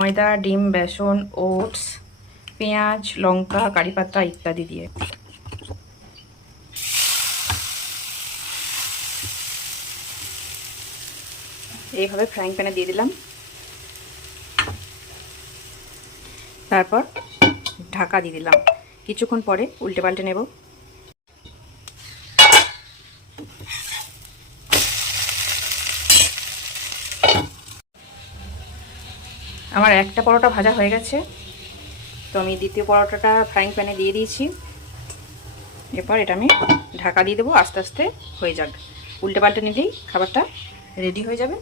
ময়দা, ডিম, বেসন, ওটস, পেঁয়াজ, লঙ্কা, কারি পাতা ইত্যাদি দিয়ে এইভাবে ফ্রাইং প্যানে দিয়ে দিলাম। তারপর ঢাকা দিয়ে দিলাম। কিছুক্ষণ পরে উল্টে পাল্টে নেব। আমার একটা পরোটা ভাজা হয়ে গেছে, তো আমি দ্বিতীয় পরোটাটা ফ্রাইং প্যানে দিয়ে দিয়েছি। এরপর এটা আমি ঢাকা দিয়ে দেবো, আস্তে আস্তে হয়ে যাক। উল্টে পাল্টে নিলেই খাবারটা রেডি হয়ে যাবে।